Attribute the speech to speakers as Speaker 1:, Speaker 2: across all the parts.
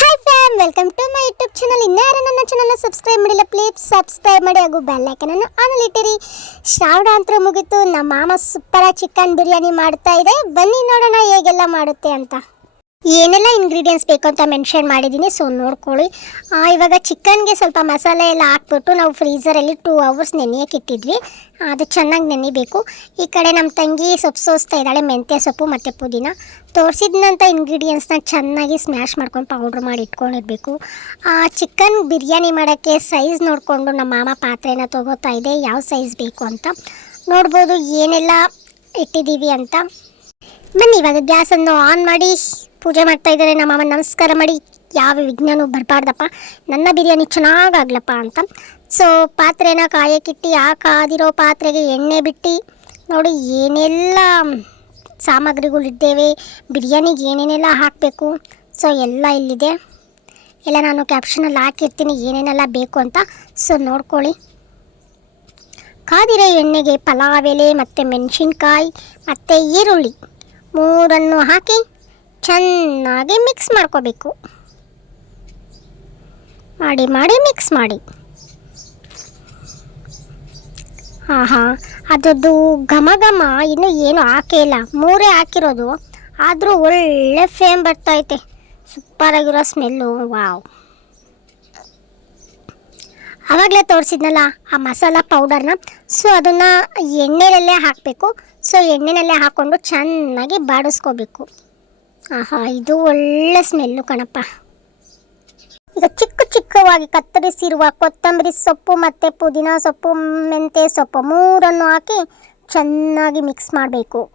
Speaker 1: Hi fam welcome to my YouTube channel ಇನ್ಯಾರು ನನ್ನ ಚಾನಲ್ನ ಸಬ್ಸ್ಕ್ರೈಬ್ ಮಾಡಿಲ್ಲ ಪ್ಲೀಸ್ ಸಬ್ಸ್ಕ್ರೈಬ್ ಮಾಡಿ ಹಾಗೂ ಬೆಲ್ ಐಕನನ್ನು ಆನಲ್ಲಿ ಇಟ್ಟಿರಿ ಶ್ರಾವಣ ಅಂತ ಮುಗೀತು. ನಮ್ಮ ಮಾಮ ಸೂಪರಾಗಿ ಚಿಕನ್ ಬಿರಿಯಾನಿ ಮಾಡ್ತಾ ಇದೆ. ಬನ್ನಿ ನೋಡೋಣ ಹೇಗೆಲ್ಲ ಮಾಡುತ್ತೆ ಅಂತ. ಏನೆಲ್ಲ ಇಂಗ್ರೀಡಿಯೆಂಟ್ಸ್ ಬೇಕು ಅಂತ ಮೆನ್ಷನ್ ಮಾಡಿದ್ದೀನಿ ಸೊ ನೋಡ್ಕೊಳ್ಳಿ. ಆ, ಇವಾಗ ಚಿಕನ್ಗೆ ಸ್ವಲ್ಪ ಮಸಾಲೆ ಎಲ್ಲ ಹಾಕ್ಬಿಟ್ಟು ನಾವು ಫ್ರೀಸರಲ್ಲಿ ಟೂ ಅವರ್ಸ್ ನೆನೆಯೋಕೆ ಇಟ್ಟಿದ್ವಿ. ಅದು ಚೆನ್ನಾಗಿ ನೆನಿಬೇಕು. ಈ ಕಡೆ ನಮ್ಮ ತಂಗಿ ಸೊಪ್ಪು ಸೋಸ್ತಾ ಇದ್ದಾಳೆ ಮೆಂತ್ಯ ಸೊಪ್ಪು ಮತ್ತು ಪುದೀನ. ತೋರಿಸಿದಂಥ ಇಂಗ್ರೀಡಿಯೆಂಟ್ಸ್ನ ಚೆನ್ನಾಗಿ ಸ್ಮ್ಯಾಶ್ ಮಾಡ್ಕೊಂಡು ಪೌಡ್ರ್ ಮಾಡಿ ಇಟ್ಕೊಂಡಿರ್ಬೇಕು. ಚಿಕನ್ ಬಿರಿಯಾನಿ ಮಾಡೋಕ್ಕೆ ಸೈಜ್ ನೋಡಿಕೊಂಡು ನಮ್ಮ ಮಾಮ ಪಾತ್ರೆನ ತೊಗೋತಾ ಇದೆ ಯಾವ ಸೈಜ್ ಬೇಕು ಅಂತ. ನೋಡ್ಬೋದು ಏನೆಲ್ಲ ಇಟ್ಟಿದ್ದೀವಿ ಅಂತ. ಬನ್ನಿ ಇವಾಗ ಗ್ಯಾಸನ್ನು ಆನ್ ಮಾಡಿ. ಪೂಜೆ ಮಾಡ್ತಾ ಇದ್ದಾರೆ. ನಮ್ಮ ಅಮ್ಮ ನಮಸ್ಕಾರ ಮಾಡಿ. ಯಾವ ವಿಘ್ನನೂ ಬರಬಾರ್ದಪ್ಪ. ನನ್ನ ಬಿರಿಯಾನಿ ಚೆನ್ನಾಗಾಗ್ಲಪ್ಪ ಅಂತ. ಸೊ ಪಾತ್ರೆನ ಕಾಯಕ್ಕಿಟ್ಟು ಆ ಕಾದಿರೋ ಪಾತ್ರೆಗೆ ಎಣ್ಣೆ ಬಿಟ್ಟು, ನೋಡಿ ಏನೆಲ್ಲ ಸಾಮಗ್ರಿಗಳಿದ್ದೇವೆ, ಬಿರಿಯಾನಿಗೆ ಏನೇನೆಲ್ಲ ಹಾಕಬೇಕು. ಸೊ ಎಲ್ಲ ಇಲ್ಲಿದೆ. ಎಲ್ಲ ನಾನು ಕ್ಯಾಪ್ಷನಲ್ಲಿ ಹಾಕಿರ್ತೀನಿ ಏನೇನೆಲ್ಲ ಬೇಕು ಅಂತ. ಸೊ ನೋಡ್ಕೊಳ್ಳಿ. ಕಾದಿರೋ ಎಣ್ಣೆಗೆ ಪಲಾವ್ ಎಲೆ, ಮತ್ತು ಮೆಣಸಿನ್ಕಾಯಿ, ಮತ್ತು ಈರುಳ್ಳಿ ಮೂರನ್ನು ಹಾಕಿ ಚೆನ್ನಾಗಿ ಮಿಕ್ಸ್ ಮಾಡ್ಕೋಬೇಕು. ಮಾಡಿ ಮಾಡಿ ಮಿಕ್ಸ್ ಮಾಡಿ. ಹಾಂ ಹಾಂ ಅದರದ್ದು ಘಮ ಘಮ ಇನ್ನೂ ಏನು ಇಲ್ಲ. ಮೂರೇ ಹಾಕಿರೋದು. ಆದರೂ ಒಳ್ಳೆ ಫ್ಲೇಮ್ ಬರ್ತೈತೆ ಸೂಪರಾಗಿರೋ ಸ್ಮೆಲ್ಲು ವಾವ್ ಆವಾಗಲೇ ತೋರಿಸಿದ್ನಲ್ಲ ಆ ಮಸಾಲ ಪೌಡರ್ನ ಸೊ ಅದನ್ನು ಎಣ್ಣೆಯಲ್ಲೇ ಹಾಕಬೇಕು. ಸೊ ಎಣ್ಣೆನಲ್ಲೇ ಹಾಕ್ಕೊಂಡು ಚೆನ್ನಾಗಿ ಬಾಡಿಸ್ಕೋಬೇಕು. ಆಹಾ, ಇದು ಒಳ್ಳೆ ಸ್ಮೆಲ್ಲು ಕಣಪ್ಪ. ಈಗ ಚಿಕ್ಕ ಚಿಕ್ಕವಾಗಿ ಕತ್ತರಿಸಿರುವ ಕೊತ್ತಂಬರಿ ಸೊಪ್ಪು ಮತ್ತು ಪುದೀನ ಸೊಪ್ಪು ಮೆಂತ್ಯ ಸೊಪ್ಪು ಮೂರನ್ನು ಹಾಕಿ ಚೆನ್ನಾಗಿ ಮಿಕ್ಸ್ ಮಾಡಬೇಕು.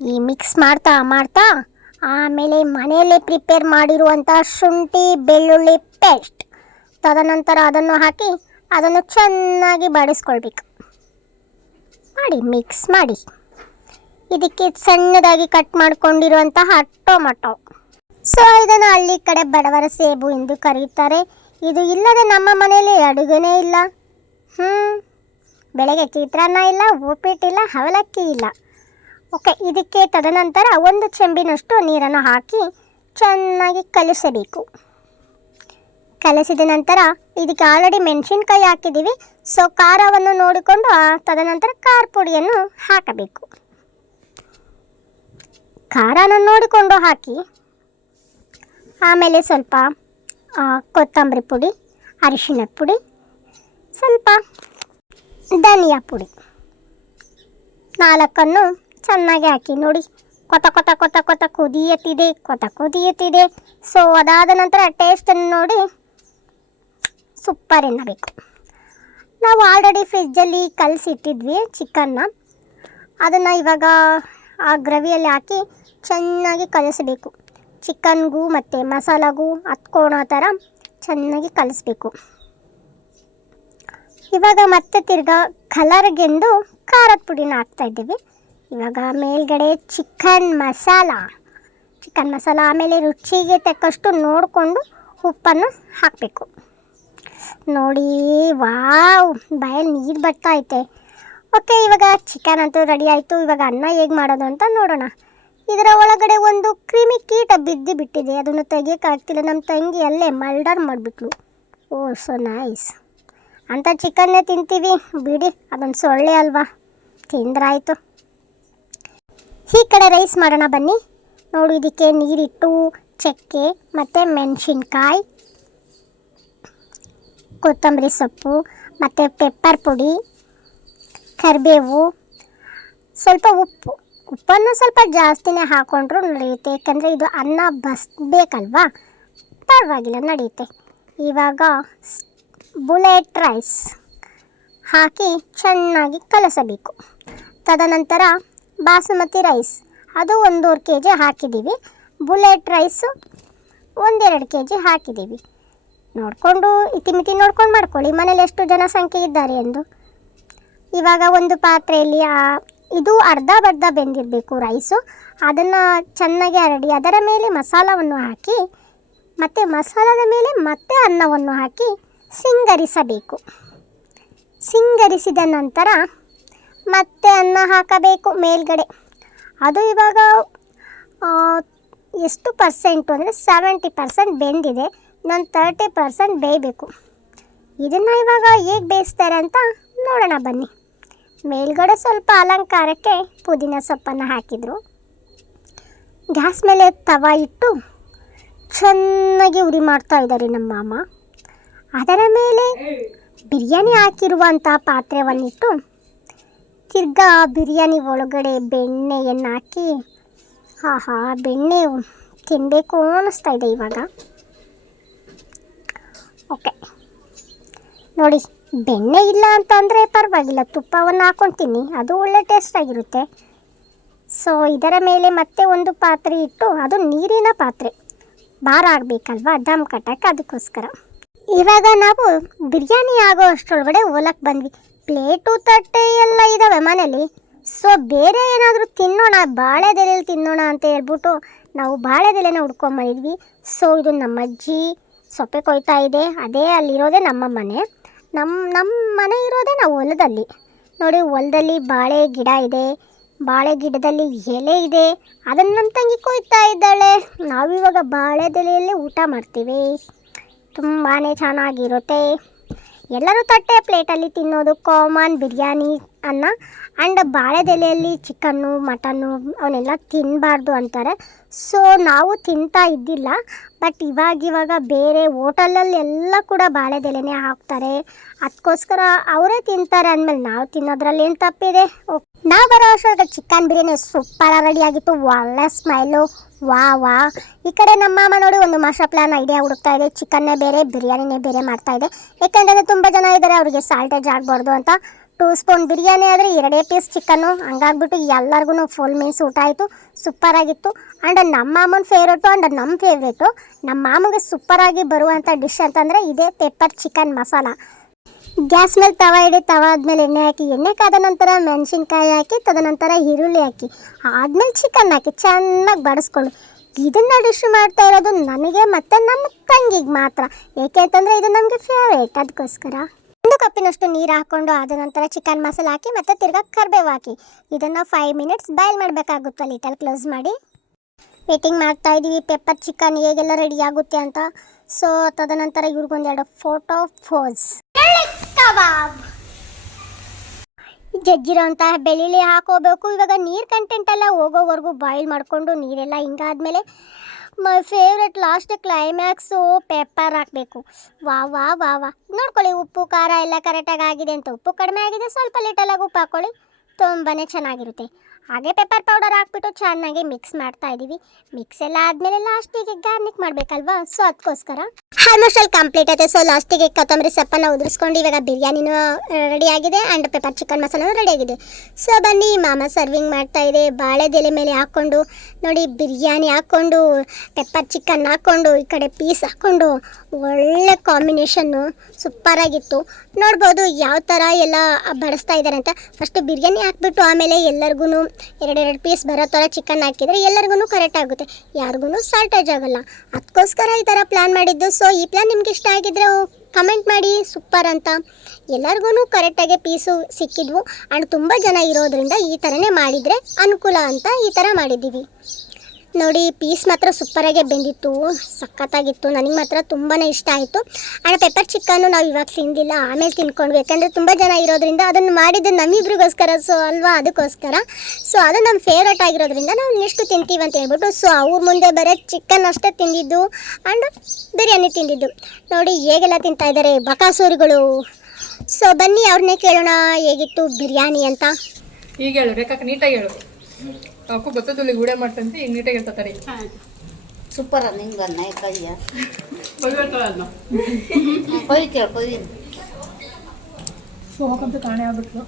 Speaker 1: ಈ ಮಿಕ್ಸ್ ಮಾಡ್ತಾ ಮಾಡ್ತಾ ಆಮೇಲೆ ಮನೆಯಲ್ಲೇ ಪ್ರಿಪೇರ್ ಮಾಡಿರುವಂಥ ಶುಂಠಿ, ಬೆಳ್ಳುಳ್ಳಿ ಪೇಸ್ಟ್ ತದನಂತರ ಅದನ್ನು ಹಾಕಿ ಅದನ್ನು ಚೆನ್ನಾಗಿ ಬಾಡಿಸ್ಕೊಳ್ಬೇಕು. ಮಾಡಿ ಮಿಕ್ಸ್ ಮಾಡಿ. ಇದಕ್ಕೆ ಸಣ್ಣದಾಗಿ ಕಟ್ ಮಾಡಿಕೊಂಡಿರುವಂತಹ ಟೊಮಟೊ ಸೊ ಇದನ್ನು ಹಳ್ಳಿ ಕಡೆ ಬಡವರ ಸೇಬು ಎಂದು ಕರೆಯುತ್ತಾರೆ ಇದು ಇಲ್ಲದೆ ನಮ್ಮ ಮನೆಯಲ್ಲಿ ಅಡುಗೆನೇ ಇಲ್ಲ. ಹ್ಞೂ ಬೆಳಗ್ಗೆ ಚಿತ್ರಾನ್ನ ಇಲ್ಲ ಉಪ್ಪಿಟ್ಟಿಲ್ಲ ಅವಲಕ್ಕಿ ಇಲ್ಲ. ಓಕೆ ಇದಕ್ಕೆ ತದನಂತರ ಒಂದು ಚೆಂಬಿನಷ್ಟು ನೀರನ್ನು ಹಾಕಿ ಚೆನ್ನಾಗಿ ಕಲಿಸಬೇಕು. ಕಲಸಿದ ನಂತರ ಇದಕ್ಕೆ ಆಲ್ರೆಡಿ ಮೆಣಸಿನ್ಕಾಯಿ ಹಾಕಿದ್ದೀವಿ. ಸೊ ಖಾರವನ್ನು ನೋಡಿಕೊಂಡು ತದನಂತರ ಖಾರ ಪುಡಿಯನ್ನು ಹಾಕಬೇಕು. ಖಾರನ ನೋಡಿಕೊಂಡು ಹಾಕಿ. ಆಮೇಲೆ ಸ್ವಲ್ಪ ಕೊತ್ತಂಬರಿ ಪುಡಿ, ಅರಿಶಿನ ಪುಡಿ, ಸ್ವಲ್ಪ ಧನಿಯಾ ಪುಡಿ. ನಾಲ್ಕನ್ನು ಚೆನ್ನಾಗಿ ಹಾಕಿ ನೋಡಿ. ಕೊತ ಕೊತ ಕೊತ ಕೊತ ಕುದಿಯುತ್ತಿದೆ ಕೊತ ಕುದಿಯುತ್ತಿದೆ. ಸೊ ಅದಾದ ನಂತರ ಟೇಸ್ಟನ್ನು ನೋಡಿ ಸೂಪರ್ ಎನ್ನಬೇಕು. ನಾವು ಆಲ್ರೆಡಿ ಫ್ರಿಜ್ಜಲ್ಲಿ ಕಲಸಿಟ್ಟಿದ್ವಿ ಚಿಕನ್ನ. ಅದನ್ನು ಇವಾಗ ಆ ಗ್ರವಿಯಲ್ಲಿ ಹಾಕಿ ಚೆನ್ನಾಗಿ ಕಲಿಸ್ಬೇಕು. ಚಿಕನ್ಗೂ ಮತ್ತು ಮಸಾಲಾಗೂ ಹತ್ಕೊಳೋ ಥರ ಚೆನ್ನಾಗಿ ಕಲಿಸ್ಬೇಕು. ಇವಾಗ ಮತ್ತೆ ತಿರ್ಗಾ ಕಲರ್ಗೆಂದು ಖಾರದ ಪುಡಿನ ಹಾಕ್ತಾಯಿದ್ದೀವಿ ಇವಾಗ ಮೇಲ್ಗಡೆ ಚಿಕನ್ ಮಸಾಲ. ಚಿಕನ್ ಮಸಾಲ ಆಮೇಲೆ ರುಚಿಗೆ ತಕ್ಕಷ್ಟು ನೋಡಿಕೊಂಡು ಉಪ್ಪನ್ನು ಹಾಕಬೇಕು. ನೋಡಿ, ವಾವ್, ಬಾಯಲ್ಲಿ ನೀರು ಬರ್ತಾ ಐತೆ. ಓಕೆ, ಇವಾಗ ಚಿಕನ್ ಅಂತೂ ರೆಡಿ ಆಯಿತು. ಇವಾಗ ಅನ್ನ ಹೇಗೆ ಮಾಡೋದು ಅಂತ ನೋಡೋಣ. ಇದರ ಒಳಗಡೆ ಒಂದು ಕ್ರಿಮಿ ಕೀಟ ಬಿದ್ದು ಬಿಟ್ಟಿದೆ. ಅದನ್ನು ತೆಗಿಯೋಕ್ಕಾಗ್ತಿಲ್ಲ ನಮ್ಮ ತಂಗಿ ಅಲ್ಲೇ ಮಲ್ಡರ್ ಮಾಡಿಬಿಟ್ಲು. ಓ ಸೊ ನೈಸ್ ಅಂಥ ಚಿಕನ್ನೇ ತಿಂತೀವಿ. ಬಿಡಿ, ಅದೊಂದು ಸೊಳ್ಳೆ ಅಲ್ವಾ? ತಿಂದ್ರಾಯಿತು. ಈ ಕಡೆ ರೈಸ್ ಮಾಡೋಣ ಬನ್ನಿ. ನೋಡಿ, ಇದಕ್ಕೆ ನೀರಿಟ್ಟು, ಚಕ್ಕೆ, ಮತ್ತು ಮೆಣಸಿನ್ಕಾಯಿ, ಕೊತ್ತಂಬರಿ ಸೊಪ್ಪು, ಮತ್ತು ಪೆಪ್ಪರ್ ಪುಡಿ, ಕರಿಬೇವು, ಸ್ವಲ್ಪ ಉಪ್ಪು. ಉಪ್ಪನ್ನು ಸ್ವಲ್ಪ ಜಾಸ್ತಿನೇ ಹಾಕೊಂಡ್ರು ನಡೆಯುತ್ತೆ. ಏಕೆಂದರೆ ಇದು ಅನ್ನ ಬಸ್ಬೇಕಲ್ವಾ ಪರವಾಗಿಲ್ಲ, ನಡೆಯುತ್ತೆ. ಇವಾಗ ಬುಲೆಟ್ ರೈಸ್ ಹಾಕಿ ಚೆನ್ನಾಗಿ ಕಲಸಬೇಕು. ತದನಂತರ ಬಾಸುಮತಿ ರೈಸ್, ಅದು ಒಂದೂವರೆ ಕೆ ಜಿ ಹಾಕಿದ್ದೀವಿ. ಬುಲೆಟ್ ರೈಸು ಒಂದೆರಡು ಕೆ ಜಿ ಹಾಕಿದ್ದೀವಿ. ನೋಡಿಕೊಂಡು, ಇತಿಮಿತಿ ನೋಡ್ಕೊಂಡು ಮಾಡ್ಕೊಳ್ಳಿ. ಮನೇಲಿ ಎಷ್ಟು ಜನಸಂಖ್ಯೆ ಇದ್ದಾರೆ ಎಂದು. ಇವಾಗ ಒಂದು ಪಾತ್ರೆಯಲ್ಲಿ ಆ ಇದು ಅರ್ಧ ಬರ್ಧ ಬೆಂದಿರಬೇಕು ರೈಸು ಅದನ್ನು ಚೆನ್ನಾಗಿ ಹರಡಿ, ಅದರ ಮೇಲೆ ಮಸಾಲವನ್ನು ಹಾಕಿ, ಮತ್ತು ಮಸಾಲದ ಮೇಲೆ ಮತ್ತೆ ಅನ್ನವನ್ನು ಹಾಕಿ ಸಿಂಗರಿಸಬೇಕು. ಸಿಂಗರಿಸಿದ ನಂತರ ಮತ್ತೆ ಅನ್ನ ಹಾಕಬೇಕು ಮೇಲ್ಗಡೆ. ಅದು ಇವಾಗ ಎಷ್ಟು ಪರ್ಸೆಂಟು ಅಂದರೆ ಸೆವೆಂಟಿ ಪರ್ಸೆಂಟ್ ಬೆಂದಿದೆ, ನಾನು ತರ್ಟಿ ಪರ್ಸೆಂಟ್ ಬೇಯಬೇಕು. ಇದನ್ನು ಇವಾಗ ಹೇಗೆ ಬೇಯಿಸ್ತಾರೆ ಅಂತ ನೋಡೋಣ ಬನ್ನಿ. ಮೇಲ್ಗಡೆ ಸ್ವಲ್ಪ ಅಲಂಕಾರಕ್ಕೆ ಪುದೀನ ಸೊಪ್ಪನ್ನು ಹಾಕಿದರು. ಗ್ಯಾಸ್ ಮೇಲೆ ತವ ಇಟ್ಟು ಚೆನ್ನಾಗಿ ಉರಿ ಮಾಡ್ತಾ ಇದ್ದಾರೆ ನಮ್ಮ ಮಾಮ. ಅದರ ಮೇಲೆ ಬಿರಿಯಾನಿ ಹಾಕಿರುವಂಥ ಪಾತ್ರೆವನ್ನಿಟ್ಟು ತಿರ್ಗಾ ಬಿರಿಯಾನಿ ಒಳಗಡೆ ಬೆಣ್ಣೆಯನ್ನು ಹಾಕಿ, ಆಹಾ, ಬೆಣ್ಣೆ ತಿನ್ನಬೇಕು ಅನ್ನಿಸ್ತಾ ಇದೆ ಇವಾಗ. ಓಕೆ ನೋಡಿ ಬೆಣ್ಣೆ ಇಲ್ಲ ಅಂತಂದರೆ ಪರವಾಗಿಲ್ಲ, ತುಪ್ಪವನ್ನು ಹಾಕ್ಕೊತೀನಿ ಅದು ಒಳ್ಳೆ ಟೇಸ್ಟ್ ಆಗಿರುತ್ತೆ. ಸೊ ಇದರ ಮೇಲೆ ಮತ್ತೆ ಒಂದು ಪಾತ್ರೆ ಇಟ್ಟು, ಅದು ನೀರಿನ ಪಾತ್ರೆ. ಭಾರ ಆಗಬೇಕಲ್ವಾ, ದಮ್ ಕಟ್ಟಕ್ಕೆ ಅದಕ್ಕೋಸ್ಕರ. ಇವಾಗ ನಾವು ಬಿರಿಯಾನಿ ಆಗೋ ಅಷ್ಟರೊಳಗಡೆ ಓಲಕ್ಕೆ ಬಂದ್ವಿ. ಪ್ಲೇಟು ತಟ್ಟೆ ಎಲ್ಲ ಇದ್ದಾವೆ ಮನೇಲಿ. ಸೊ ಬೇರೆ ಏನಾದರೂ ತಿನ್ನೋಣ ಬಾಳೆದೆಲೆಯಲ್ಲಿ ತಿನ್ನೋಣ ಅಂತ ಹೇಳ್ಬಿಟ್ಟು ನಾವು ಬಾಳೆದೆಲೆನ ಹುಡ್ಕೊಂಬಂದಿದ್ವಿ. ಸೊ ಇದು ನಮ್ಮ ಅಜ್ಜಿ ಸೊಪ್ಪೆ ಕೊಯ್ತಾ ಇದೆ. ಅದೇ ಅಲ್ಲಿರೋದೇ ನಮ್ಮ ಮನೆ. ನಮ್ಮ ನಮ್ಮ ಮನೆ ಇರೋದೇ ನಾವು ಹೊಲದಲ್ಲಿ. ನೋಡಿ ಹೊಲದಲ್ಲಿ ಬಾಳೆ ಗಿಡ ಇದೆ, ಬಾಳೆ ಗಿಡದಲ್ಲಿ ಎಲೆ ಇದೆ, ಅದನ್ನು ನಮ್ಮ ತಂಗಿ ಕೊಯ್ತಾ ಇದ್ದಾಳೆ. ನಾವಿವಾಗ ಬಾಳೆದೆಲೆಯಲ್ಲೇ ಊಟ ಮಾಡ್ತೀವಿ. ತುಂಬಾ ಚೆನ್ನಾಗಿರುತ್ತೆ. ಎಲ್ಲರೂ ತಟ್ಟೆ ಪ್ಲೇಟಲ್ಲಿ ತಿನ್ನೋದು ಕಾಮನ್ ಬಿರಿಯಾನಿ ಅನ್ನ ಆ್ಯಂಡ್ ಬಾಳೆದೆಲೆಯಲ್ಲಿ ಚಿಕನ್ನು, ಮಟನ್ನು ಅವನ್ನೆಲ್ಲ ತಿನ್ನಬಾರ್ದು ಅಂತಾರೆ. ಸೊ ನಾವು ತಿಂತಾ ಇದ್ದಿಲ್ಲ ಬಟ್ ಇವಾಗಿವಾಗ ಬೇರೆ ಹೋಟೆಲಲ್ಲಿ ಎಲ್ಲ ಕೂಡ ಬಾಳೆದೆಲೆನೇ ಹಾಕ್ತಾರೆ. ಅದಕ್ಕೋಸ್ಕರ ಅವರೇ ತಿಂತಾರೆ ಅಂದಮೇಲೆ ನಾವು ತಿನ್ನೋದ್ರಲ್ಲಿ ಏನು ತಪ್ಪಿದೆ? ನಾವು ಬರೋ ಅಷ್ಟೊತ್ತಿಗೆ ಚಿಕನ್ ಬಿರಿಯಾನಿ ಸೂಪರ್ ರೆಡಿ ಆಗಿತ್ತು. ಒಳ್ಳೆ ಸ್ಮೈಲು ವಾ ವಾ. ಈ ಕಡೆ ನಮ್ಮ ಮಾಮ ನೋಡಿ ಒಂದು ಮಾಸ್ಟರ್ ಪ್ಲಾನ್ ಐಡಿಯಾ ಹುಡುಕ್ತಾ ಇದೆ. ಚಿಕನ್ನೇ ಬೇರೆ ಬಿರಿಯಾನಿನೇ ಬೇರೆ ಮಾಡ್ತಾ ಇದೆ. ಯಾಕೆಂದರೆ ತುಂಬ ಜನ ಇದ್ದಾರೆ ಅವರಿಗೆ ಸಾಲ್ಟೇಜ್ ಆಗಬಾರ್ದು ಅಂತ. ಟೂ ಸ್ಪೂನ್ ಬಿರಿಯಾನಿ ಆದರೆ ಎರಡೇ ಪೀಸ್ ಚಿಕನ್ನು ಹಂಗಾಗ್ಬಿಟ್ಟು ಎಲ್ಲರಿಗೂ ಫುಲ್ ಮೀನ್ಸ್ ಊಟ ಆಯಿತು. ಸೂಪರ್ ಆಗಿತ್ತು. ಆ್ಯಂಡ್ ನಮ್ಮ ಮಾಮನ ಫೇವ್ರೇಟು ಆ್ಯಂಡ್ ನಮ್ಮ ಫೇವ್ರೇಟು ನಮ್ಮ ಮಾಮಗೆ ಸೂಪರಾಗಿ ಬರುವಂಥ ಡಿಶ್ ಅಂತಂದರೆ ಇದೇ ಪೆಪ್ಪರ್ ಚಿಕನ್ ಮಸಾಲ ಗ್ಯಾಸ್ ಮೇಲೆ ತವ ಇಡಿ, ತವ ಆದಮೇಲೆ ಎಣ್ಣೆ ಹಾಕಿ, ಎಣ್ಣೆ ಕಾದ ನಂತರ ಮೆಣಸಿನ್ಕಾಯಿ ಹಾಕಿ, ತದನಂತರ ಈರುಳ್ಳಿ ಹಾಕಿ, ಆದಮೇಲೆ ಚಿಕನ್ ಹಾಕಿ, ಚೆನ್ನಾಗಿ ಬಡಿಸ್ಕೊಳ್ಳಿ ಇದನ್ನು ಡಿಶ್ ಮಾಡ್ತಾ ಇರೋದು ನನಗೆ ಮತ್ತು ನಮ್ಮ ತಂಗಿಗೆ ಮಾತ್ರ. ಏಕೆ ಅಂತಂದರೆ ಇದು ನಮಗೆ ಫೇವ್ರೇಟ್ ಅದಕ್ಕೋಸ್ಕರ ಒಂದು ಕಪ್ಪಿನಷ್ಟು ನೀರು ಹಾಕ್ಕೊಂಡು ಆದ ನಂತರ ಚಿಕನ್ ಮಸಾಲ ಹಾಕಿ ಮತ್ತು ತಿರ್ಗಾ ಕರ್ಬೇವು ಹಾಕಿ. ಇದನ್ನು ಫೈವ್ ಮಿನಿಟ್ಸ್ ಬಾಯ್ಲ್ ಮಾಡಬೇಕಾಗುತ್ತೆ ಲಿಟಲ್ ಕ್ಲೋಸ್ ಮಾಡಿ. ವೇಟಿಂಗ್ ಮಾಡ್ತಾ ಇದ್ದೀವಿ ಪೆಪ್ಪರ್ ಚಿಕನ್ ಹೇಗೆಲ್ಲ ರೆಡಿ ಆಗುತ್ತೆ ಅಂತ. ಸೊ ತದನಂತರ ಇವ್ರಿಗೊಂದೆರಡು ಫೋಟೋ ಫೋಸ್ ಕಬಾಬ್ ಜಜ್ಜಿರೋಂತಹ ಬೆಳ್ಳುಳ್ಳಿ ಹಾಕೋಬೇಕು. ಇವಾಗ ನೀರು ಕಂಟೆಂಟ್ ಎಲ್ಲ ಹೋಗೋವರೆಗೂ ಬಾಯ್ಲ್ ಮಾಡಿಕೊಂಡು ನೀರೆಲ್ಲ ಹಿಂಗಾದ್ಮೇಲೆ my favourite last climax pepper ಹಾಕಬೇಕು. ವಾ ವಾ ವಾ ವಾ. ನೋಡ್ಕೊಳ್ಳಿ, ಉಪ್ಪು, ಖಾರ ಎಲ್ಲ ಕರೆಕ್ಟಾಗಿ ಆಗಿದೆ ಅಂತ. ಉಪ್ಪು ಕಡಿಮೆ ಆಗಿದೆ, ಸ್ವಲ್ಪ ಲಿಟಲಾಗಿ ಉಪ್ಪು ಹಾಕ್ಕೊಳ್ಳಿ ತುಂಬಾ ಚೆನ್ನಾಗಿರುತ್ತೆ. ಹಾಗೆ ಪೆಪ್ಪರ್ ಪೌಡರ್ ಹಾಕ್ಬಿಟ್ಟು ಚೆನ್ನಾಗಿ ಮಿಕ್ಸ್ ಮಾಡ್ತಾ ಇದ್ದೀವಿ ಮಿಕ್ಸ್ ಎಲ್ಲ ಆದಮೇಲೆ ಲಾಸ್ಟಿಗೆ ಗಾರ್ನಿಕ್ ಮಾಡಬೇಕಲ್ವಾ? ಸೊ ಅದಕ್ಕೋಸ್ಕರ ಆಲ್ಮೋಸ್ಟ್ ಅಲ್ಲಿ ಕಂಪ್ಲೀಟ್ ಐತೆ ಸೊ ಲಾಸ್ಟಿಗೆ ಕೊತ್ತಂಬರಿ ಸೊಪ್ಪನ್ನು ಉದುರಿಸ್ಕೊಂಡು ಇವಾಗ ಬಿರಿಯಾನಿನೂ ರೆಡಿ ಆಗಿದೆ ಆ್ಯಂಡ್ ಪೆಪ್ಪರ್ ಚಿಕನ್ ಮಸಾಲನೂ ರೆಡಿ ಆಗಿದೆ. ಸೊ ಬನ್ನಿ, ಮಾಮ ಸರ್ವಿಂಗ್ ಮಾಡ್ತಾ ಇದೆ. ಬಾಳೆದೆಲೆ ಮೇಲೆ ಹಾಕ್ಕೊಂಡು, ನೋಡಿ, ಬಿರಿಯಾನಿ ಹಾಕ್ಕೊಂಡು ಪೆಪ್ಪರ್ ಚಿಕನ್ ಹಾಕ್ಕೊಂಡು, ಈ ಕಡೆ ಪೀಸ್ ಹಾಕ್ಕೊಂಡು, ಒಳ್ಳೆ ಕಾಂಬಿನೇಷನ್ನು ಸೂಪರಾಗಿತ್ತು ನೋಡ್ಬೋದು ಯಾವ ಥರ ಎಲ್ಲ ಬಡಿಸ್ತಾ ಇದ್ದಾರೆ ಅಂತ. ಫಸ್ಟು ಬಿರಿಯಾನಿ ಹಾಕ್ಬಿಟ್ಟು ಆಮೇಲೆ ಎಲ್ಲರಿಗೂ ಎರಡೆರಡು ಪೀಸ್ ಬರೋ ಥರ ಚಿಕನ್ ಹಾಕಿದರೆ ಎಲ್ಲರಿಗೂ ಕರೆಕ್ಟ್ ಆಗುತ್ತೆ. ಯಾರಿಗೂ ಸಾಲ್ಟೇಜ್ ಆಗೋಲ್ಲ. ಅದಕ್ಕೋಸ್ಕರ ಈ ಥರ ಪ್ಲ್ಯಾನ್ ಮಾಡಿದ್ದು. ಸೊ ಈ ಪ್ಲ್ಯಾನ್ ನಿಮ್ಗೆ ಇಷ್ಟ ಆಗಿದ್ರೆ ಕಮೆಂಟ್ ಮಾಡಿ. ಸೂಪರ್ ಅಂತ. ಎಲ್ಲರಿಗೂ ಕರೆಕ್ಟಾಗಿ ಪೀಸು ಸಿಕ್ಕಿದ್ವು. ಆ್ಯಂಡ್ ತುಂಬ ಜನ ಇರೋದ್ರಿಂದ ಈ ಥರನೇ ಮಾಡಿದರೆ ಅನುಕೂಲ ಅಂತ ಈ ಥರ ಮಾಡಿದ್ದೀವಿ. ನೋಡಿ ಪೀಸ್ ಮಾತ್ರ ಸೂಪರಾಗೆ ಬೆಂದಿತ್ತು, ಸಖತ್ತಾಗಿತ್ತು, ನನಗೆ ಮಾತ್ರ ತುಂಬಾ ಇಷ್ಟ ಆಯಿತು. ಆ್ಯಂಡ್ ಪೆಪ್ಪರ್ ಚಿಕನ್ನು ನಾವು ಇವಾಗ ತಿಂದಿಲ್ಲ, ಆಮೇಲೆ ತಿನ್ಕೊಂಡ್ವಿ. ಯಾಕಂದರೆ ತುಂಬ ಜನ ಇರೋದ್ರಿಂದ ಅದನ್ನು ಮಾಡಿದ್ದು ನಮ್ಮಿಬ್ರಿಗೋಸ್ಕರ ಸೊ ಅಲ್ವಾ ಅದಕ್ಕೋಸ್ಕರ. ಸೊ ಅದು ನಮ್ಮ ಫೇವ್ರೇಟ್ ಆಗಿರೋದ್ರಿಂದ ನಾವು ನೆಕ್ಸ್ಟು ತಿಂತೀವಿ ಅಂತ ಹೇಳ್ಬಿಟ್ಟು ಸೊ ಅವ್ರ ಮುಂದೆ ಬರೀ ಚಿಕನ್ ಅಷ್ಟೇ ತಿಂದಿದ್ದು ಆ್ಯಂಡ್ ಬಿರಿಯಾನಿ ತಿಂದಿದ್ದು. ನೋಡಿ, ಹೇಗೆಲ್ಲ ತಿಂತಾ ಇದ್ದಾರೆ ಬಕಾಸೂರಿಗಳು. ಸೊ ಬನ್ನಿ ಅವ್ರನ್ನೇ ಕೇಳೋಣ ಹೇಗಿತ್ತು ಬಿರಿಯಾನಿ ಅಂತ.
Speaker 2: ಈಗ ಹೇಳು ನೀಟಾಗಿ ಹೇಳು. ಅವಕ್ಕೂ ಗೊತ್ತದಲ್ಲಿ ಗೂಡೆ ಮಾಡ್ತಂತೆ ಈಗ ನೀಟಾಗಿ ಇರ್ತತಾರೆ
Speaker 3: ಸೂಪರ್ ನಿಂಗೆ ಬನ್ನ ಕೈಯ ಕೊಯ್ತೇಳ ಕೊಯ್ದು
Speaker 2: ಹೋಗಂತೂ ಕಾಣೆ ಆಗ್ಬಿಟ್ಲು.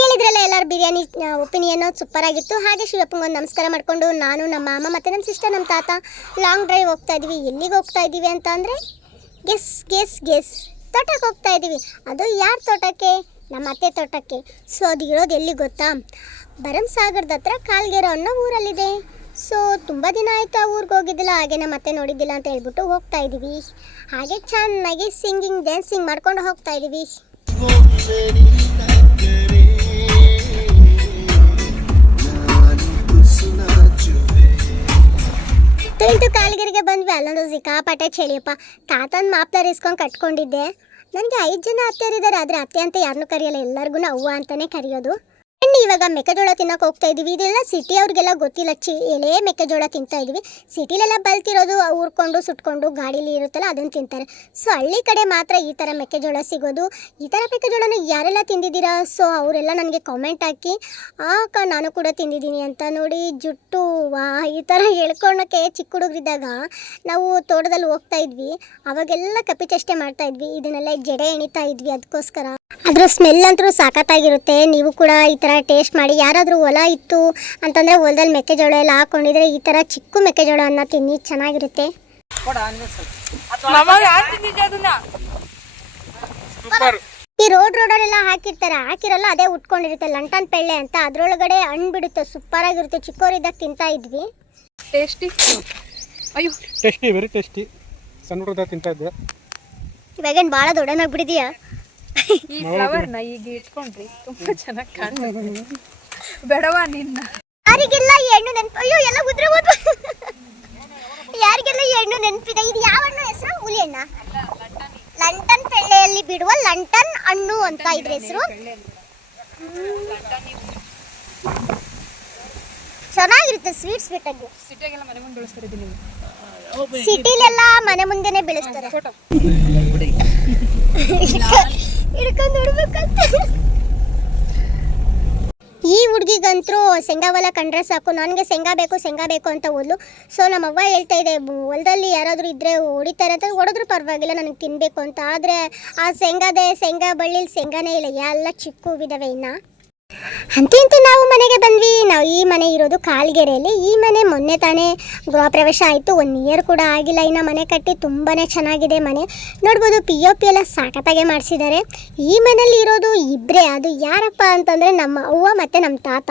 Speaker 1: ಹೇಳಿದ್ರಲ್ಲ ಎಲ್ಲರೂ ಬಿರಿಯಾನಿ ಒಪಿನಿಯನ್ ಸೂಪರ್ ಆಗಿತ್ತು. ಹಾಗೆ ಶಿವಪ್ಪಂಗೆ ಒಂದು ನಮಸ್ಕಾರ ಮಾಡಿಕೊಂಡು ನಾನು ನಮ್ಮ ಮಾಮ ಮತ್ತೆ ನಮ್ಮ ಸಿಸ್ಟರ್ ನಮ್ಮ ತಾತ ಲಾಂಗ್ ಡ್ರೈವ್ ಹೋಗ್ತಾ ಇದೀವಿ. ಎಲ್ಲಿಗೆ ಹೋಗ್ತಾ ಇದ್ದೀವಿ ಅಂತ ಅಂದರೆ ಗೆಸ್ ಗೆಸ್ ಗೆಸ್ ತೋಟಕ್ಕೆ ಹೋಗ್ತಾ ಇದ್ದೀವಿ. ಅದು ಯಾರ ತೋಟಕ್ಕೆ? ನಮ್ಮ ಅತ್ತೆ ತೋಟಕ್ಕೆ ಸೊ ಅದು ಇರೋದು ಎಲ್ಲಿ ಗೊತ್ತಾ? ಭರಮಸಾಗರದ ಹತ್ರ ಕಾಲ್ಗೆರೆ ಅನ್ನೋ ಊರಲ್ಲಿದೆ. ಸೊ, ತುಂಬ ದಿನ ಆಯಿತು ಆ ಊರಿಗೆ ಹೋಗಿದ್ದಿಲ್ಲ, ಹಾಗೆ ನಮ್ಮ ಅತ್ತೆ ನೋಡಿದ್ದಿಲ್ಲ ಅಂತ ಹೇಳ್ಬಿಟ್ಟು ಹೋಗ್ತಾ ಇದ್ದೀವಿ. ಹಾಗೆ ಚೆನ್ನಾಗಿ ಸಿಂಗಿಂಗ್ ಡ್ಯಾನ್ಸಿಂಗ್ ಮಾಡ್ಕೊಂಡು ಹೋಗ್ತಾ ಇದ್ದೀವಿ. ಇಂಟು ಕಾಲ್ಗಿರಿಗೆ ಬಂದ್ವಿ. ಅಲ್ಲೊಂದು ಸಿಕ್ಕಾಪಟ್ಟೆ ಚಳಿಯಪ್ಪ. ತಾತನ ಮಾಪ್ಲರ್ ಇಸ್ಕೊಂಡು ಕಟ್ಕೊಂಡಿದ್ದೆ. ನನಗೆ ಐದು ಜನ ಅತ್ತೆಯರಿದ್ದಾರೆ ಆದರೆ ಅತ್ತೆ ಅಂತ ಯಾರನ್ನೂ ಕರೆಯಲ್ಲ ಎಲ್ಲರಿಗೂ ಅವ್ವ ಅಂತಲೇ ಕರೆಯೋದು. ಬನ್ನಿ ಇವಾಗ ಮೆಕ್ಕೆಜೋಳ ತಿನ್ನೋಕೆ ಹೋಗ್ತಾ ಇದ್ದೀವಿ ಇದೆಲ್ಲ ಸಿಟಿ ಅವ್ರಿಗೆಲ್ಲ ಗೊತ್ತಿಲ್ಲ. ಚಿ ಏನೇ ಮೆಕ್ಕೆಜೋಳ ತಿಂತಾ ಇದ್ವಿ. ಸಿಟಿಲೆಲ್ಲ ಬಲ್ತಿರೋದು ಊರ್ಕೊಂಡು, ಸುಟ್ಕೊಂಡು, ಗಾಡೀಲಿ ಇರುತ್ತಲ್ಲ ಅದನ್ನು ತಿಂತಾರೆ. ಸೊ, ಹಳ್ಳಿ ಕಡೆ ಮಾತ್ರ ಈ ಥರ ಮೆಕ್ಕೆಜೋಳ ಸಿಗೋದು. ಈ ಥರ ಮೆಕ್ಕೆಜೋಳನ ಯಾರೆಲ್ಲ ತಿಂದಿದ್ದೀರಾ? ಸೊ, ಅವರೆಲ್ಲ ನನಗೆ ಕಾಮೆಂಟ್ ಹಾಕಿ, ಆಕ, ನಾನು ಕೂಡ ತಿಂದಿದ್ದೀನಿ ಅಂತ ನೋಡಿ ಜುಟ್ಟು, ವಾ, ಈ ಥರ ಹೇಳ್ಕೊಳಕ್ಕೆ ಚಿಕ್ಕ ಹುಡುಗರಿದ್ದಾಗ ನಾವು ತೋಟದಲ್ಲಿ ಹೋಗ್ತಾ ಇದ್ವಿ. ಅವಾಗೆಲ್ಲ ಕಪಿ ಚೇಷ್ಟೆ ಮಾಡ್ತಾ ಇದ್ವಿ. ಇದನ್ನೆಲ್ಲ ಜಡೆ ಎಣಿತಾ ಇದ್ವಿ. ಅದಕ್ಕೋಸ್ಕರ ಅದ್ರ ಸ್ಮೆಲ್ ಅಂತೂ ಸಾಕತ್ತಾಗಿರುತ್ತೆ. ನೀವು ಕೂಡ ಈ ಥರ ಟೇಸ್ಟ್ ಮಾಡಿ ಯಾರಾದರೂ ಹೊಲ ಇತ್ತು ಅಂತಂದರೆ ಹೊಲದಲ್ಲಿ ಮೆಕ್ಕೆಜೋಳ ಎಲ್ಲ ಹಾಕೊಂಡಿದ್ರೆ ಈ ಥರ ಚಿಕ್ಕ ಮೆಕ್ಕೆಜೋಳವನ್ನು ತಿನ್ನಿ ಚೆನ್ನಾಗಿರುತ್ತೆ. ಈ ರೋಡ್ ರೋಡಲ್ಲೆಲ್ಲ ಹಾಕಿರ್ತಾರೆ. ಹಾಕಿರಲ್ಲ ಅದೇ ಉಟ್ಕೊಂಡಿರುತ್ತೆ. ಲಂಟನ್ ಪೆಳ್ಳೆ ಅಂತ. ಅದರೊಳಗಡೆ ಹಣ್ಣು ಬಿಡುತ್ತೆ. ಸೂಪರ್ ಆಗಿರುತ್ತೆ. ಚಿಕ್ಕವರಿದ್ದಾಗ ತಿಂತಾ ಇದ್ವಿ.
Speaker 2: ಟೇಸ್ಟಿ ಅಯ್ಯೋ.
Speaker 4: ಟೇಸ್ಟಿ ವೆರಿ ಟೇಸ್ಟಿ ಸಣ್ಣ ಹುಡುಗ ತಿಂತಾ ಇದ್ದೆ.
Speaker 1: ಇವಾಗೇನು ಭಾಳ ದೊಡ್ಡನಾಗ್ಬಿಟ್ಟಿದೀಯಾ
Speaker 2: ಈ ಫ್ಲವರ್ನ ಈಗ ಇಟ್ಕೊಂಡ್ರಿ ತುಂಬಾ ಚೆನ್ನಾಗಿ ಕಾಣ್ತದೆ. ಬೇಡವ ನಿನ್ನ?
Speaker 1: ಯಾರಿಗೆಲ್ಲ ಹೆಣ್ಣು ನೆನಪು ಅಯ್ಯೋ ಎಲ್ಲ ಉದ್ರೆ ಹೋದ್ವು ಯಾರಿಗೆಲ್ಲ ಹೆಣ್ಣು ನೆನಪಿದೆ? ಇದು ಯಾವ ಹಣ್ಣು ಹೆಸರು? ಹುಲಿ ಹಣ್ಣ ಲಂಟನ್ ಪೆಳ್ಳೆಯಲ್ಲಿ ಬಿಡುವ ಲಂಟನ್ ಹಣ್ಣು ಅಂತ ಇದ್ರ ಹೆಸರು. ಚೆನ್ನಾಗಿರುತ್ತೆ ಸ್ವೀಟ್ ಸ್ವೀಟ್ ಆಗಿ ಸಿಟಿಲೆಲ್ಲ ಮನೆ ಮುಂದೆನೆ ಬೆಳೆಸ್ತಾರೆ. ಈ ಹುಡುಗಿಗಂತೂ ಶೇಂಗಾ ಹೊಲ ಕಂಡ್ರೆ ಸಾಕು, ನನಗೆ ಶೇಂಗಾ ಬೇಕು ಶೇಂಗಾ ಬೇಕು ಅಂತ ಓದ್ಲು. ಸೊ ನಮ್ಮವ್ವ ಹೇಳ್ತಾ ಇದೆ ಹೊಲದಲ್ಲಿ ಯಾರಾದರೂ ಇದ್ದರೆ ಹೊಡಿತಾರೆ ಅಂತ. ಹೊಡೆದ್ರೂ ಪರವಾಗಿಲ್ಲ, ನನಗೆ ತಿನ್ನಬೇಕು ಅಂತ. ಆದರೆ ಆ ಶೇಂಗಾದೆ, ಶೇಂಗಾ ಬಳ್ಳಿಲಿ ಶೇಂಗಾನೇ ಇಲ್ಲ. ಎಲ್ಲ ಚಿಕ್ಕ ಹೂವಿದಾವೆ ಇನ್ನು. ಅಂತೂ ನಾವು ಮನೆಗೆ ಬಂದ್ವಿ. ನಾವು ಈ ಮನೆ ಇರೋದು ಕಾಲ್ಗೆರೆಯಲ್ಲಿ. ಈ ಮನೆ ಮೊನ್ನೆ ತಾನೇ ಗೃಹ ಪ್ರವೇಶ ಆಯಿತು. ಒನ್ ಇಯರ್ ಕೂಡ ಆಗಿಲ್ಲ. ಇನ್ನು ಮನೆ ಕಟ್ಟಿ ತುಂಬಾ ಚೆನ್ನಾಗಿದೆ ಮನೆ. ನೋಡ್ಬೋದು ಪಿ ಒ ಪಿ ಎಲ್ಲ ಸಾಕತ್ತಾಗೆ ಮಾಡಿಸಿದ್ದಾರೆ ಈ ಮನೇಲಿ ಇರೋದು ಇಬ್ಬರೇ ಅದು ಯಾರಪ್ಪ ಅಂತಂದರೆ ನಮ್ಮ ಅವ್ವ ಮತ್ತು ನಮ್ಮ ತಾತ.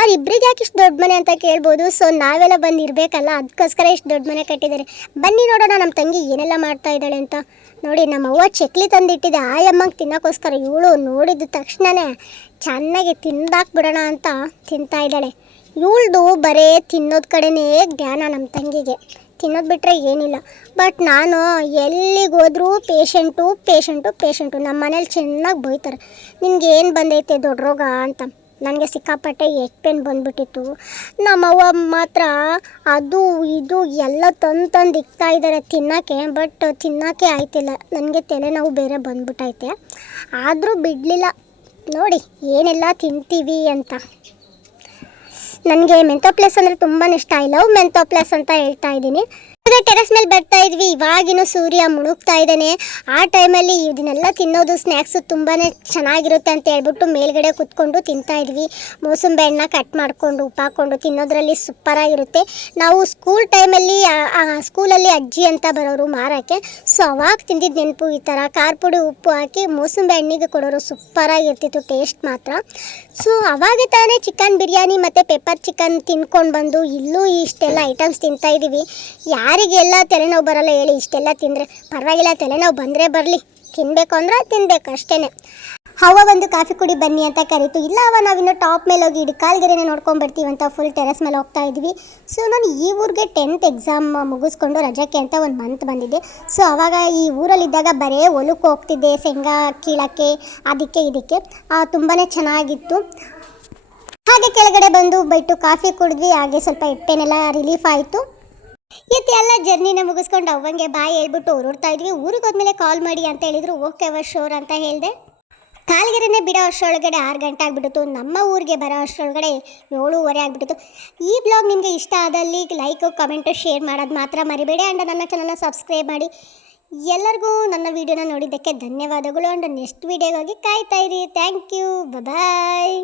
Speaker 1: ಅವ್ರಿಬ್ರಿಗೆ ಯಾಕೆ ಇಷ್ಟು ದೊಡ್ಡ ಮನೆ ಅಂತ ಕೇಳ್ಬೋದು. ಸೊ ನಾವೆಲ್ಲ ಬಂದು ಇರಬೇಕಲ್ಲ ಅದಕ್ಕೋಸ್ಕರ ಇಷ್ಟು ದೊಡ್ಡ ಮನೆ ಕಟ್ಟಿದ್ದಾರೆ ಬನ್ನಿ ನೋಡೋಣ ನಮ್ಮ ತಂಗಿ ಏನೆಲ್ಲ ಮಾಡ್ತಾ ಇದ್ದಾಳೆ ಅಂತ. ನೋಡಿ, ನಮ್ಮ ಅವ್ವ ಚಕ್ಲಿ ತಂದಿಟ್ಟಿದೆ. ಆಯಮ್ಮಂಗೆ ತಿನ್ನೋಕ್ಕೋಸ್ಕರ ಇವಳು ನೋಡಿದ ತಕ್ಷಣನೇ ಚೆನ್ನಾಗಿ ತಿಂದಾಕ್ಬಿಡೋಣ ಅಂತ ತಿಂತಾ ಇದ್ದಾಳೆ. ಇವಳ್ದು ಬರೇ ತಿನ್ನೋದು ಕಡೆನೇ ಜ್ಞಾನ ನಮ್ಮ ತಂಗಿಗೆ. ತಿನ್ನೋದು ಬಿಟ್ಟರೆ ಏನಿಲ್ಲ. ಬಟ್ ನಾನು ಎಲ್ಲಿಗೆ ಹೋದರೂ ಪೇಷಂಟು ಪೇಷಂಟು ಪೇಷಂಟು ನಮ್ಮ ಮನೇಲಿ ಚೆನ್ನಾಗಿ ಬೈತಾರೆ. ನಿನ್ಗೆ ಏನು ಬಂದೈತೆ ದೊಡ್ಡ ರೋಗ ಅಂತ. ನನಗೆ ಸಿಕ್ಕಾಪಟ್ಟೆ ಎಚ್ ಪೇನ್ ಬಂದ್ಬಿಟ್ಟಿತ್ತು. ನಮ್ಮವ್ವ ಮಾತ್ರ ಅದು, ಇದು ಎಲ್ಲ ತಂದು ತಂದು ಇಕ್ತಾ ಇದ್ದಾರೆ ತಿನ್ನೋಕ್ಕೆ. ಬಟ್ ತಿನ್ನೋಕ್ಕೆ ಆಯ್ತಿಲ್ಲ. ನನಗೆ ತಲೆನೋವು ಬೇರೆ ಬಂದ್ಬಿಟ್ಟೈತೆ ಆದರೂ ಬಿಡಲಿಲ್ಲ. ನೋಡಿ, ಏನೆಲ್ಲ ತಿಂತೀವಿ ಅಂತ. ನನಗೆ ಮೆಂತೋ ಪ್ಲಸ್ ಅಂದರೆ ತುಂಬಾ ಇಷ್ಟ. ಐ ಲವ್ ಮೆಂತೋ ಪ್ಲಸ್ ಅಂತ ಹೇಳ್ತಾ ಇದ್ದೀನಿ. ಇವಾಗ ಟೆರೆಸ್ ಮೇಲೆ ಬರ್ತಾ ಇದ್ವಿ. ಇವಾಗಿನೂ ಸೂರ್ಯ ಮುಳುಗ್ತಾ ಇದ್ದಾನೆ. ಆ ಟೈಮಲ್ಲಿ ಇದನ್ನೆಲ್ಲ ತಿನ್ನೋದು ಸ್ನ್ಯಾಕ್ಸು ತುಂಬಾ ಚೆನ್ನಾಗಿರುತ್ತೆ ಅಂತ ಹೇಳ್ಬಿಟ್ಟು ಮೇಲ್ಗಡೆ ಕುತ್ಕೊಂಡು ತಿಂತಾ ಇದ್ವಿ. ಮೋಸಂಬಿ ಹಣ್ಣ ಕಟ್ ಮಾಡಿಕೊಂಡು, ಉಪ್ಪು ಹಾಕ್ಕೊಂಡು ತಿನ್ನೋದ್ರಲ್ಲಿ ಸೂಪರಾಗಿರುತ್ತೆ ನಾವು ಸ್ಕೂಲ್ ಟೈಮಲ್ಲಿ ಸ್ಕೂಲಲ್ಲಿ ಅಜ್ಜಿ ಅಂತ ಬರೋರು ಮಾರೋಕ್ಕೆ. ಸೊ ಅವಾಗ ತಿಂದಿದ್ದು ನೆನಪು ಈ ಥರ ಖಾರ ಪುಡಿ ಉಪ್ಪು ಹಾಕಿ ಮೋಸಂಬಿ ಹಣ್ಣಿಗೆ ಕೊಡೋರು ಸೂಪರಾಗಿರ್ತಿತ್ತು ಟೇಸ್ಟ್ ಮಾತ್ರ. ಸೊ, ಅವಾಗ ತಾನೇ ಚಿಕನ್ ಬಿರಿಯಾನಿ ಮತ್ತು ಪೆಪ್ಪರ್ ಚಿಕನ್ ತಿನ್ಕೊಂಡು ಬಂದು ಇಲ್ಲೂ ಇಷ್ಟೆಲ್ಲ ಐಟಮ್ಸ್ ತಿಂತಾ ಇದ್ದೀವಿ ಯಾರಿಗೆಲ್ಲ ತಲೆನೋವು ಬರಲ್ಲ ಹೇಳಿ, ಇಷ್ಟೆಲ್ಲ ತಿಂದರೆ ಪರವಾಗಿಲ್ಲ, ತಲೆನೋವು ಬಂದರೆ ಬರಲಿ. ತಿನ್ನಬೇಕು ಅಂದ್ರೆ ತಿನ್ಬೇಕು ಅಷ್ಟೇ ಹವ ಒಂದು ಕಾಫಿ ಕುಡಿ ಬನ್ನಿ ಅಂತ ಕರೀತು. ಇಲ್ಲ ಅವ ನಾವಿನ್ನು ಟಾಪ್ ಮೇಲೆ ಹೋಗಿ ಇಡೀ ಕಾಲ್ಗೆರೆನೇ ನೋಡ್ಕೊಂಡು ಬರ್ತೀವಿ ಅಂತ ಫುಲ್ ಟೆರೆಸ್ ಮೇಲೆ ಹೋಗ್ತಾ ಇದ್ವಿ. ಸೊ ನಾನು ಈ ಊರಿಗೆ ಟೆಂತ್ ಎಕ್ಸಾಮ್ ಮುಗಿಸ್ಕೊಂಡು ರಜಕ್ಕೆ ಅಂತ ಒಂದು ಮಂತ್ ಬಂದಿದ್ದೆ ಸೊ ಅವಾಗ ಈ ಊರಲ್ಲಿದ್ದಾಗ ಬರೇ ಹೊಲಕ್ಕೆ ಹೋಗ್ತಿದ್ದೆ, ಶೇಂಗಾ ಕೀಳಕ್ಕೆ, ಅದಕ್ಕೆ ಇದಕ್ಕೆ. ತುಂಬಾ ಚೆನ್ನಾಗಿತ್ತು. ಹಾಗೆ ಕೆಳಗಡೆ ಬಂದು ಬಿಟ್ಟು ಕಾಫಿ ಕುಡಿದ್ವಿ, ಹಾಗೆ ಸ್ವಲ್ಪ ಹೊಟ್ಟೆನೆಲ್ಲ ರಿಲೀಫ್ ಆಯಿತು. ಇವತ್ತು ಎಲ್ಲ ಜರ್ನಿನ ಮುಗಿಸ್ಕೊಂಡು ಅವಂಗೆ ಬಾಯಿ ಹೇಳ್ಬಿಟ್ಟು ಹೊರಡ್ತಾ ಇದ್ವಿ. ಊರಿಗೆ ಹೋದ್ಮೇಲೆ ಕಾಲ್ ಮಾಡಿ ಅಂತ ಹೇಳಿದ್ರು ಓಕೆ ಅವರ್ ಶೋರ್ ಅಂತ ಹೇಳಿದೆ. ಕಾಲ್ಗೆರೆನೆ ಬಿಡೋ ಅಷ್ಟರೊಳಗಡೆ ಆರು ಗಂಟೆ ಆಗಿಬಿಟ್ಟಿತ್ತು. ನಮ್ಮ ಊರಿಗೆ ಬರೋ ಅಷ್ಟರೊಳಗಡೆ ಏಳುವರೆ ಆಗಿಬಿಟ್ಟಿತ್ತು. ಈ ಬ್ಲಾಗ್ ನಿಮಗೆ ಇಷ್ಟ ಆದಲ್ಲಿ ಲೈಕು, ಕಮೆಂಟು, ಶೇರ್ ಮಾಡೋದು ಮಾತ್ರ ಮರಿಬೇಡಿ ಆ್ಯಂಡ್ ನನ್ನ ಚಾನಲ್ನ ಸಬ್ಸ್ಕ್ರೈಬ್ ಮಾಡಿ. ಎಲ್ಲರಿಗೂ ನನ್ನ ವಿಡಿಯೋನ ನೋಡಿದ್ದಕ್ಕೆ ಧನ್ಯವಾದಗಳು ಆ್ಯಂಡ್ ನೆಕ್ಸ್ಟ್ ವಿಡಿಯೋಗಾಗಿ ಕಾಯ್ತಾ ಇರಿ. Thank you bye